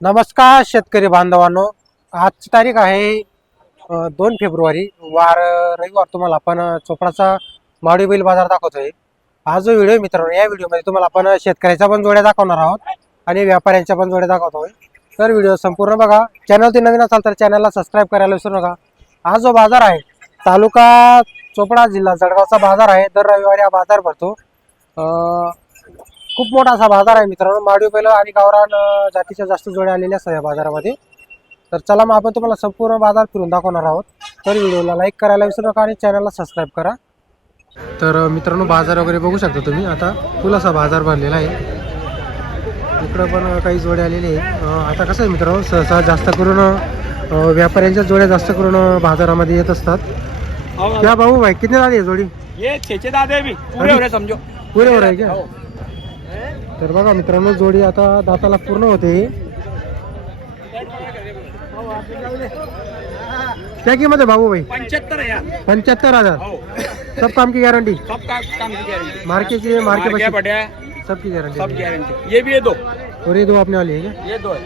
नमस्कार शेतकरी बांधवांनो. आजची तारीख आहे दोन फेब्रुवारी. वार रविवार तुम्हाला आपण चोपडाचा मावडी बैल बाजार दाखवतोय. हा जो व्हिडिओ मित्रांनो या व्हिडिओमध्ये तुम्हाला आपण शेतकऱ्याच्या पण जोड्या दाखवणार आहोत आणि व्यापाऱ्यांच्या पण जोड्या दाखवतोय. तर व्हिडिओ संपूर्ण बघा. चॅनल ते नवीन असाल तर चॅनलला सबस्क्राईब करायला विसरू नका. हा जो बाजार आहे तालुका चोपडा जिल्हा जळगावचा बाजार आहे. दर रविवारी हा बाजार भरतो. खूप मोठा असा बाजार आहे मित्रांनो. मावडी बैल आणि गावरान जातीच्या जास्त जोड्या आलेल्या असतात या बाजारामध्ये. तर चला मग आपण तुम्हाला संपूर्ण बाजार फिरून दाखवणार आहोत. तर व्हिडिओला लाईक करायला विसरू नका आणि चॅनलला सबस्क्राईब करा. तर मित्रांनो बाजार वगैरे बघू शकता तुम्ही. आता फुल असा बाजार भरलेला आहे. इकडं पण काही जोड्या आलेले आहेत. आता कसं आहे मित्रांनो सहसा जास्त करून व्यापाऱ्यांच्या जोड्या जास्त करून बाजारामध्ये येत असतात. क्या भाऊ भाई कितने झाली जोडी? ये दादे भी पूरे हो रहे समझो. पुरे वर आहे का हो. तर बघा मित्रांनो जोडी आता दाताला पूर्ण होते. क्या किंमत है बाबू भाई? पंचहत्तर है पंचहत्तर हज़ार. सब काम की गारंटी सब का काम की गारंटी मार्के की मार्के क्या बच्चे बढ़िया सबकी सब गारंटी गारंटी ये भी है दो. और ये दो अपने वाली है क्या? ये दो है.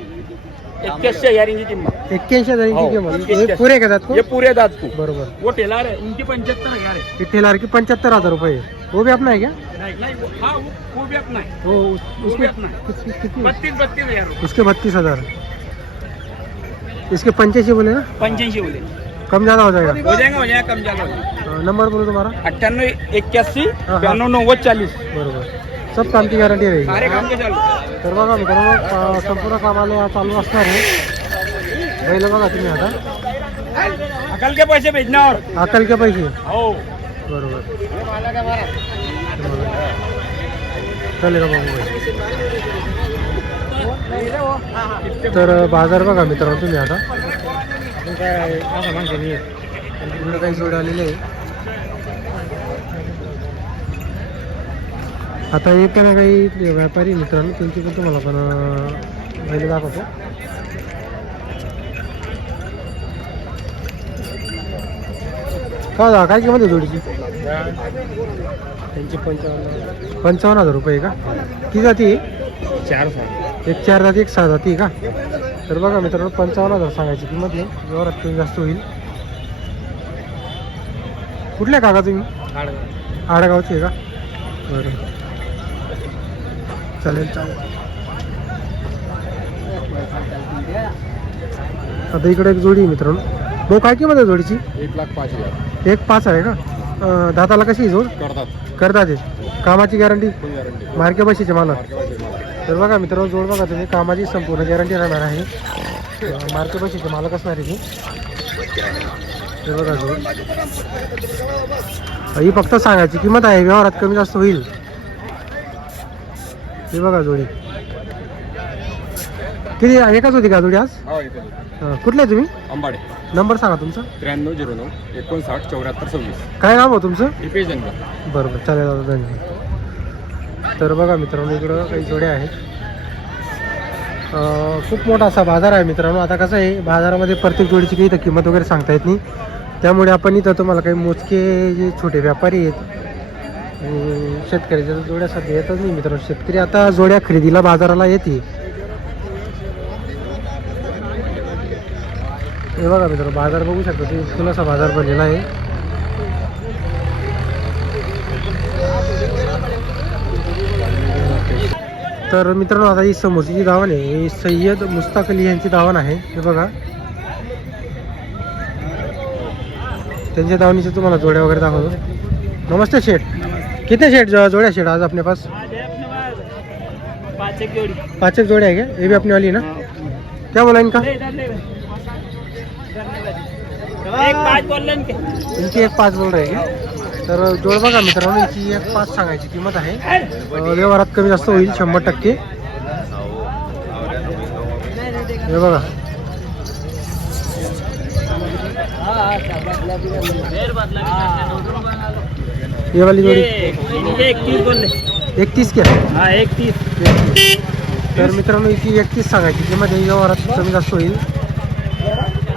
इक्कीस हज़ार इनकी कीमत. एक्क्याऐंशी हज़ार की किंमत. एक्क्याऐंशी. पुरे का दात को? ये पूरे दांत को. बरोबर. वो टेलर है. उनकी पंचहत्तर हज़ार है. ये ठेलार की पंचहत्तर हज़ार रुपये है। वो भी अपना है क्या? नहीं नहीं वो- हाँ वो वो भी अपना है। वो उस- वो भी अपना है। कितनी- कितनी बत्तीस बत्तीस हज़ार उसके बत्तीस हज़ार इसके पंचासी बोले ना? पंच्याऐंशी बोले। कम ज़्यादा हो जाएगा। हो जाएगा हो जाएगा कम ज़्यादा हो जाएगा। नंबर बोलो तुम्हारा। अट्ठानवे इक्यासी हाँ। ब्याण्णव नव्वद चालीस बरोबर। सब काम की गॅरंटी राहील चालू। तर बघा मित्रांनो संपूर्ण कामाला चालू असणार आहे बैल बघा तुम्ही आता अकल के पैसे भेजना और। अकल के पैसे? हो। बरोबर. चालेल का बाबू तर बाजार बघा मित्रांनो तुम्ही आता. काय असं माणसं नाही इकडे काही जोड आलेले आहे आता हे पण काही व्यापारी मित्रांनो त्यांची पण तुम्हाला पण बैल दाखवतो. का जा काय किंमत आहे जोडीची? त्यांची पंचावन्न पंचावन्न हजार रुपये का? किती जाती? चार साल एक चार जाती एक सहा जाती का? तर बघा मित्रांनो पंचावन्न हजार सांगायची किंमत आहे. व्यवहारात कमी जास्त होईल. कुठल्या काका तुम्ही? आडगावचे आहे का? बरं. चालेल चालेल. आता इकडे एक जोडी आहे मित्रांनो. भाऊ काय किंमत आहे जोडीची? एक लाख पाच हजार. एक पाच आहे का अं, दाताला कशी आहे जोड? करतात. करतात ते कामाची गॅरंटी? फुल गॅरंटी. मार्के बशीचे मला तर बघा मित्रांनो जोड बघा तुम्ही. कामाची संपूर्ण गॅरंटी राहणार आहे. अं, मार्के बशीचे मालक असणार आहे ते. तर बघा जोड. ही फक्त सांगायची किंमत आहे. व्यवहारात कमी जास्त होईल. हे बघा जोडी. किती एकाच होती का जोडी आज? अं, कुठले तुम्ही? अंबाडे. नंबर सांगा तुमचा. त्र्याण्णव झिरो नऊ एकोणसाठ चौऱ्याहत्तर सव्वीस. काय नाव तुमचं? जंगल. बरोबर चालेल दादा धन्यवाद. तर बघा मित्रांनो इकडं काही जोड्या आहेत. अं, खूप मोठा असा बाजार आहे मित्रांनो. आता कसं आहे बाजारामध्ये प्रत्येक जोडीची काही इथं किंमत वगैरे सांगता येत नाही. त्यामुळे आपण इथं तुम्हाला काही मोजके जे छोटे व्यापारी आहेत आणि शेतकऱ्याच्या जोड्या सध्या येतच नाही मित्रांनो. शेतकरी आता जोड्या खरेदीला बाजाराला येते हे बघा मित्रांनो बाजार बघू शकता तुम्ही फुल असा बाजार बनलेला आहे. तर मित्रांनो आता ही समोरची जी दावण आहे. ही सय्यद मुस्ताक अली यांची दावण आहे. हे बघा. त्यांच्या दावणीचे तुम्हाला जोड्या वगैरे दाखवतो. नमस्ते शेठ. कितने शेठ जोड्या शेठ आज अपने पास? पाच एक जोडी पाच एक जोड्या है क्या ये भी अपने वाली है. ना क्या बोला इनका एक पाच बोलले ना ते. इनकी एक पाच बोल रहे तर जोड बघा मित्रांनो यांची एक पाच सांगायची किंमत आहे. अं, व्यवहारात कमी जास्त होईल शंभर टक्के. हे बघा. वाली जोडी. ये एकतीस बोलले. एकतीस क्या हा एकतीस. तर मित्रांनो इथे एकतीस सांगायची किंमत आहे. व्यवहारात कमी जास्त होईल.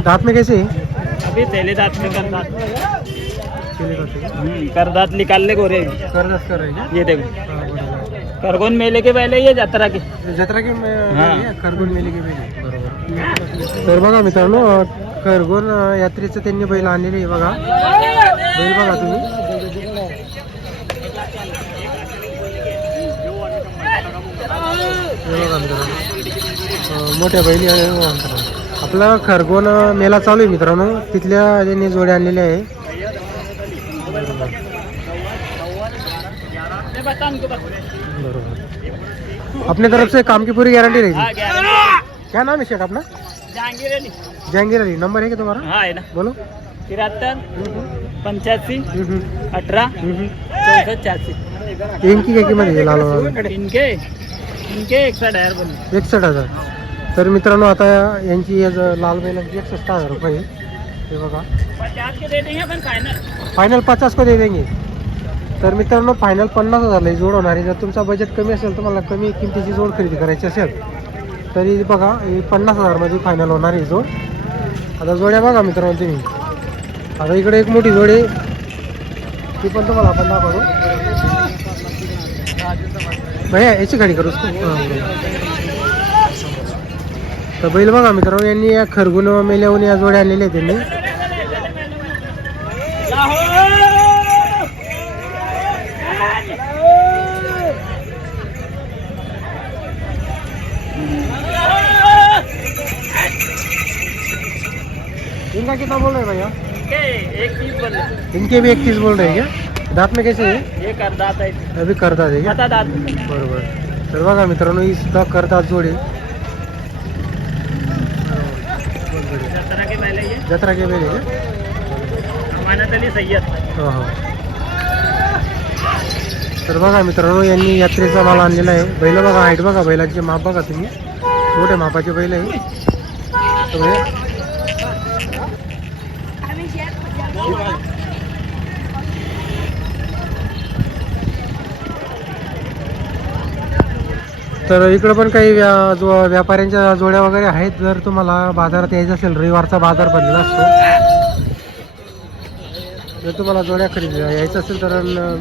दात में कैसे? अभी पहले दांत में कर दांत। हैं। हम्म, कर दांत निकालने को रे कर्जत कर रहे हैं ये देखो। हाँ. खरगोन मेले के पहले ये यात्रा के? जत्रा की हा. खरगोन मेली की मेली तर बघा मित्रांनो खरगोन अं, यात्रेचं त्यांनी बैल आणलेली आहे बघा। बैल बघा तुम्ही। हे मोठ्या बैली आहे बघा मित्रांनो। आपला खरगोन मेला चालू आहे मित्रांनो. तिथल्या त्यांनी जोड्या आणलेल्या आहे. बरोबर. अपने तरफ से काम की पूरी गारंटी रहेगी हाँ ग्यारह क्या नाम है शेठ अपना जहांगीर अली. जहांगीर अली. नंबर है क्या तुम्हारा हाँ है ना. बोलो. तिहत्तर पंच्याऐंशी अठरा. चौसष्ट चारशे इनकी काय किंमत आहे लाल? इनके इनके एकसठ हजार एकसष्ट हजार. तर मित्रांनो आता यांची या ज- लाल बैलांची एकसष्ट हजार रुपये हे बघा. फायनल पचास को दे देंगे तर मित्रांनो फायनल पन्नास हजारला आहे जोड होणार आहे. जर तुमचा बजेट कमी असेल तुम्हाला कमी किमतीची जोड खरेदी करायची असेल तरी बघा ही पन्नास हजारमध्ये फायनल होणार आहे जोड. आता जोड्या बघा मित्रांनो तुम्ही. आता इकडे एक मोठी जोड आहे. ती पण तुम्हाला आपण दाखवतो. भैया याची गाडी करू हां, तर बैल बघा मित्रांनो यांनी या खरगुन मेल्याहून या जोड्या आणलेल्या त्यांनी इनका कितना बोल रहे हैं भैया? इनके एक चीज बोल रहे इनके भी इकतीस बोल रहे हैं क्या? दांत में कैसे है? ये करदात है। अभी करतात आहे का बता दात। बरोबर। तर बघा मित्रांनो ही सुद्धा करतात जोडे. जत्रा के वेळी हो हो. तर बघा मित्रांनो यांनी यात्रेचा माल आणलेला आहे. बैल बघा हाईट बघा बैलांचे माप बघा तुम्ही. मोठ्या मापाचे बैल आहे. तर तर इकडं पण काही व्या जो व्यापाऱ्यांच्या जोड्या वगैरे आहेत जर तुम्हाला बाजारात यायचं असेल रविवारचा बाजार बनलेला असतो. जर तुम्हाला जोड्या खरेदी यायचं असेल तर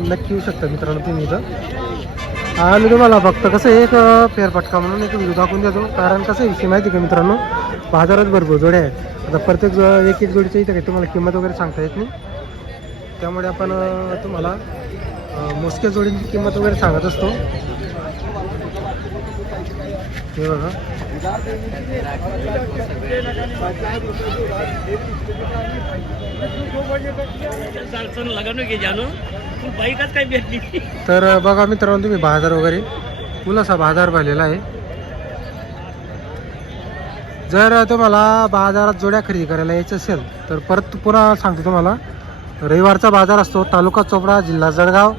नक्की येऊ शकता मित्रांनो तुम्ही इथं. आम्ही मी तुम्हाला फक्त कसं एक फेरफटका म्हणून एक व्हिडिओ दाखवून देतो. कारण कसं आहे विषय माहिती आहे का मित्रांनो? बाजारात भरपूर जोड्या आहेत. आता प्रत्येक जो एक एक जोडीच्या इथं काही तुम्हाला किंमत वगैरे सांगता येत नाही. त्यामुळे आपण तुम्हाला मोजक्या जोडींची किंमत वगैरे सांगत असतो. हे बघा तर बघा मित्रांनो तुम्ही बाजार वगैरे. मुलासा बाजार भरलेला आहे. जर तुम्हाला बाजारात जोड्या खरेदी करायला यायचं असेल तर परत पुन्हा सांगतो तुम्हाला. रविवारचा बाजार असतो तालुका चोपडा जिल्हा जळगाव.